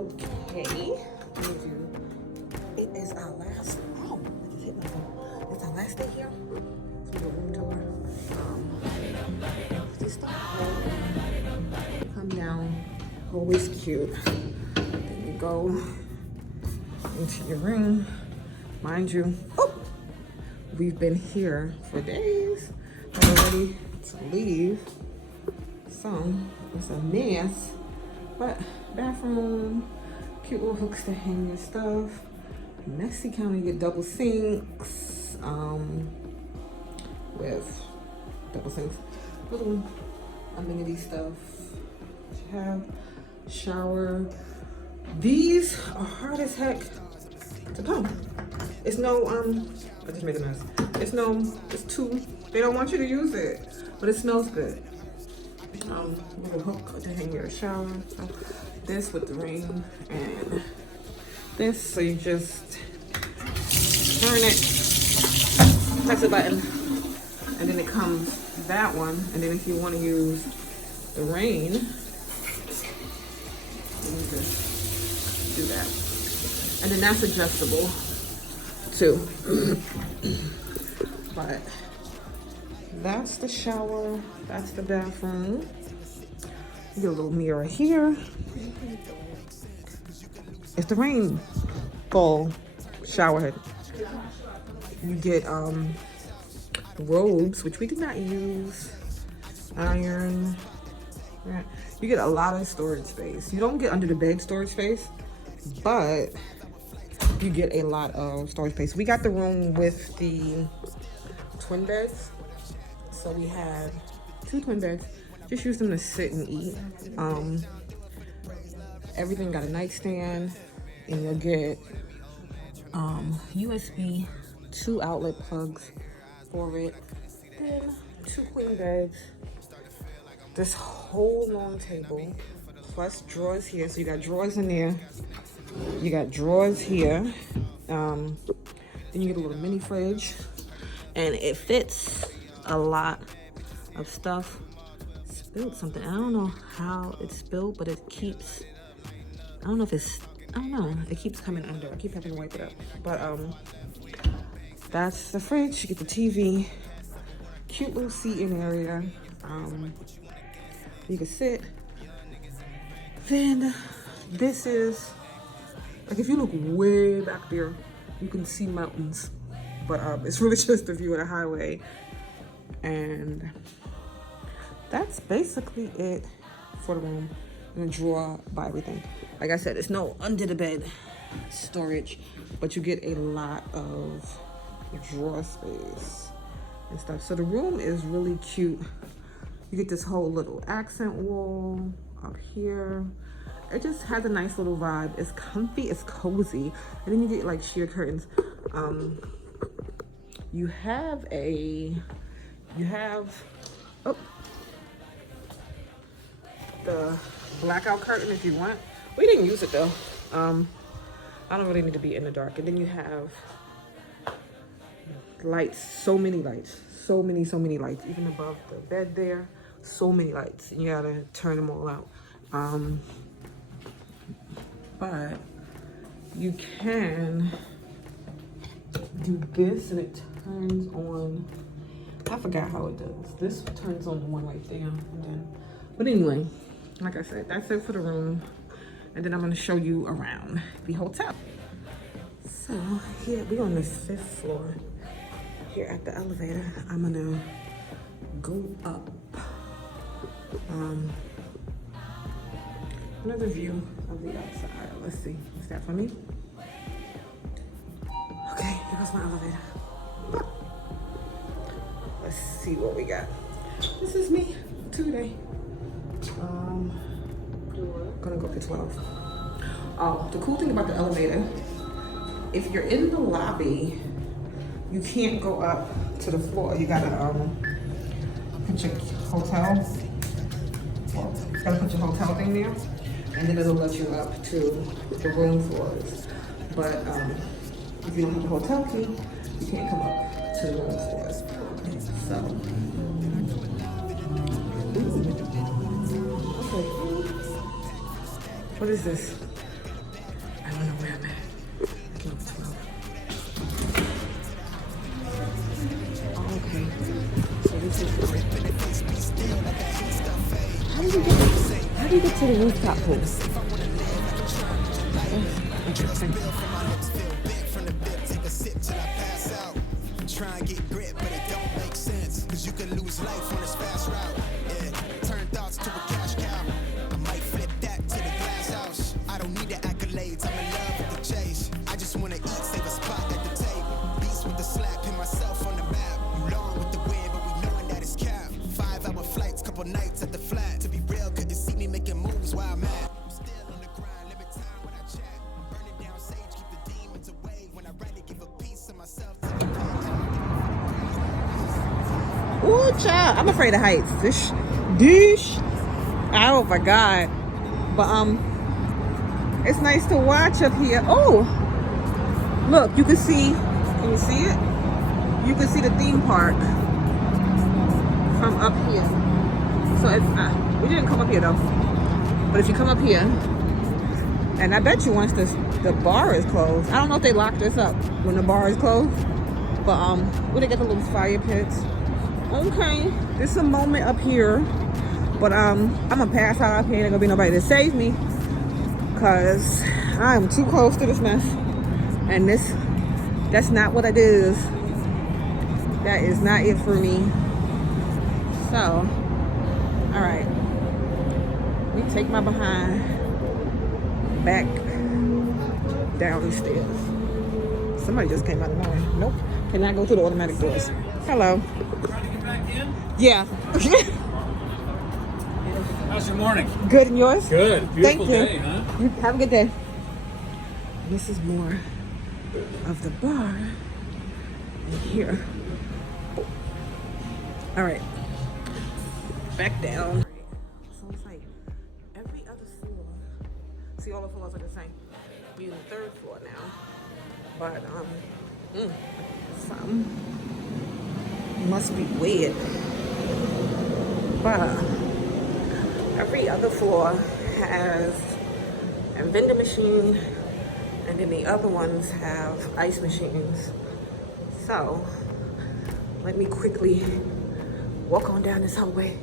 Okay. It is our last. Oh, I just hit my phone. It's our last day here. So we do a room tour. Just come down. Always cute. Then you go into your room. Mind you, we've been here for days. We're ready to leave. So it's a mess, but bathroom, cute little hooks to hang your stuff. Messy counter, you get double sinks with double sinks. Little amenity stuff that you have. Shower. These are hard as heck to pump. It's no I just made a mess. It's two. They don't want you to use it, but it smells good. Little hook to hang your shower. So this with the ring and this, so you just turn it, press the button, and then it comes that one. And then if you want to use the rain, you just do that. And then that's adjustable too. But that's the shower, that's the bathroom. You get a little mirror here. It's the rainfall shower head. You get robes, which we did not use. Iron. Yeah. You get a lot of storage space. You don't get under the bed storage space, but you get a lot of storage space. We got the room with the twin beds. So we have 2 twin beds. Just use them to sit and eat. Everything got a nightstand, and you'll get USB 2 outlet plugs for it. Then 2 queen beds. This whole long table, plus drawers here. So you got drawers in there. You got drawers here. Then you get a little mini fridge, and it fits a lot of stuff. Spilled something. I don't know how it spilled, but it keeps. I don't know if it's. I don't know. It keeps coming under. I keep having to wipe it up. But that's the fridge. You get the TV. Cute little seating area. You can sit. Then this is like, if you look way back there, you can see mountains. But it's really just a view of the highway. And that's basically it for the room. I'm gonna draw by everything. Like I said, it's no under the bed storage, but you get a lot of drawer space and stuff. So the room is really cute. You get this whole little accent wall up here. It just has a nice little vibe. It's comfy, it's cozy. And then you get like sheer curtains. You have the blackout curtain if you want. We didn't use it though. I don't really need to be in the dark. And then you have lights, so many lights, so many lights, even above the bed there. So many lights, and you gotta turn them all out. But you can do this, and it turns on. I forgot how it does. This turns on the one right there, and then. But anyway, like I said, that's it for the room, and then I'm gonna show you around the hotel. So here we're on the 5th floor. Here at the elevator, I'm gonna go up. Another view of the outside. Let's see. Is that for me? Okay, here goes my elevator. Let's see what we got. This is me today. Gonna go to 12. Oh, the cool thing about the elevator, if you're in the lobby, you can't go up to the floor. You gotta put your hotel. Well, you gotta put your hotel thing there, and then it'll let you up to the room floors. But if you don't have the hotel key, you can't come up to the room floors. So, okay. What is this? do you get to the rooftop pool? Interesting. Try and get grit, but it don't make sense. Cause you can lose life on this fast route. Yeah, turn thoughts to a cash cow. I might flip that to the glass house. I don't need the accolades, I'm in love with the chase. I just wanna eat, save a spot at the table. Beast with the slap, pin myself on the map. You long with the wind, but we knowing that it's capped. 5-hour flights, couple nights at the flat. To be real, couldn't see me making moves while I'm at. I'm still on the grind, limit time when I chat. I'm burning down sage, keep the demons away. When I write it, give a piece of myself to the page. Ooh, child, I'm afraid of heights. Dish. Oh my God. But it's nice to watch up here. Oh, look, you can see. Can you see it? You can see the theme park from up here. So if we didn't come up here though, but if you come up here, and I bet you once the bar is closed. I don't know if they lock this up when the bar is closed, but when they get the little fire pits. Okay, there's a moment up here, but I'm gonna pass out up here. Ain't gonna be nobody to save me, cause I'm too close to this mess, and that's not what it is. That is not it for me. So, all right, we take my behind back down the stairs. Somebody just came out of nowhere. Nope, cannot go through the automatic doors. Hello. Yeah. How's your morning? Good, and yours? Good. Beautiful Thank you. day, huh? Have a good day. This is more of the bar in here. All right. Back down. So it's like every other floor. See, all the floors are the same. We're on the 3rd floor now. But, something must be weird. But every other floor has a vending machine, and then the other ones have ice machines. So let me quickly walk on down this hallway.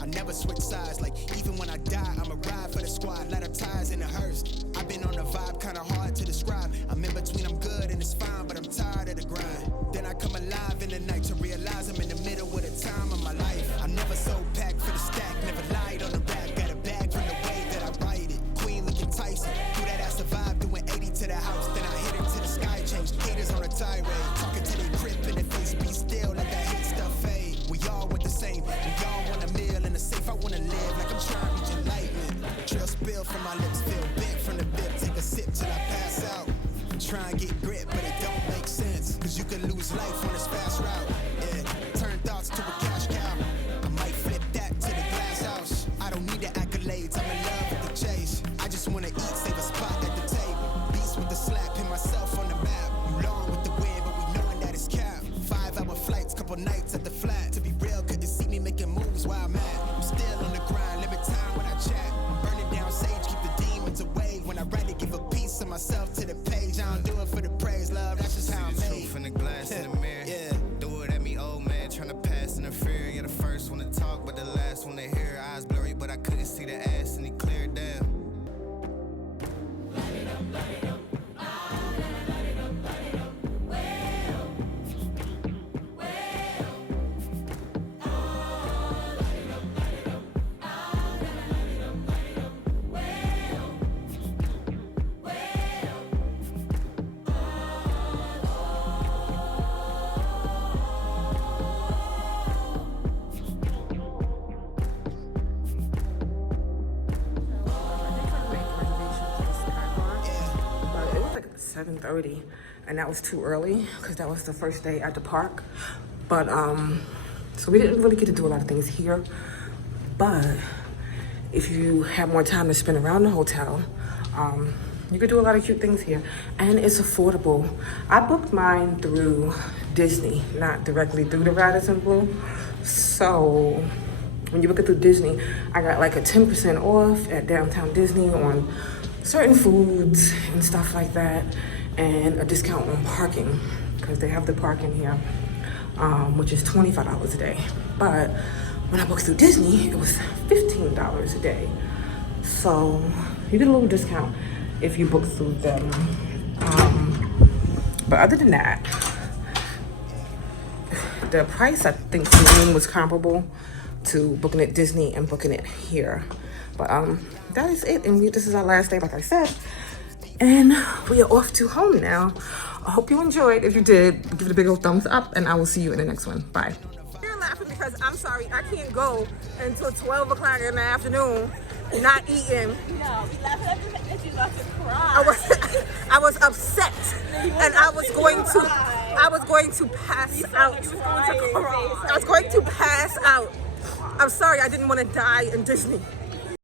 I never switch sides, like even when I die, I'ma ride for the squad, light up ties in the hearse. I've been on a vibe kinda hard to describe. I'm in between, I'm good and it's fine, but I'm tired of the grind. Then I come alive in the night to realize I'm in the middle of the time of my life. I'm never so packed for the stack, never lied on the rap, got a bag from the way that I write it. Queen looking Tyson, through that ass survive, doing 80 to the house, then I hit it to the sky, changed haters on a tirade, talking to they grip in the face, be still, let that hate stuff fade. We all want the same, we all want a meal in the safe, I wanna live like I'm trying to reach enlightenment. Trail spill from my lips, feel bent from the bib, take a sip till I pass out. Try and get grit, but it don't make sense, cause you can lose life on this fast route. Yeah, turn thoughts to a cash cow. I might flip that to the glass house. I don't need the accolades, I'm in love with the chase. I just wanna eat, save a spot at the table. Beast with the slap, pin myself on the map. You long with the wind, but we knowing that it's capped. 5-hour flights, couple nights at the flat. To be real, couldn't see me making moves while I'm at. I'm still on the grind, limit time when I chat. I'm burning down sage, keep the demons away. When I write it, give a piece of myself to the page. I don't do it for the praise, love, that's just how I'm made. Truth in the glass in the mirror. Yeah. Do it at me, old man, tryna pass in the fear. You're the first one to talk, but the last one to hear. Eyes blurry, but I couldn't see the ass, and he cleared down. 7:30, and that was too early because that was the first day at the park. But so we didn't really get to do a lot of things here. But if you have more time to spend around the hotel, you could do a lot of cute things here, and it's affordable. I booked mine through Disney, not directly through the Radisson Blu. So when you book it through Disney, I got like a 10% off at Downtown Disney on certain foods and stuff like that, and a discount on parking because they have the parking here, which is $25 a day. But when I booked through Disney, it was $15 a day. So you get a little discount if you book through them. But other than that, the price I think for the room was comparable to booking at Disney and booking it here. But that is it, and this is our last day, like I said, and we are off to home now. I hope you enjoyed. If you did, give it a big old thumbs up, and I will see you in the next one. Bye. You're laughing because I'm sorry, I can't go until 12 o'clock in the afternoon not eating. No, we laughed at you because you about to cry. I was upset, and I was going to pass out. I was going to pass out. I'm sorry, I didn't want to die in Disney.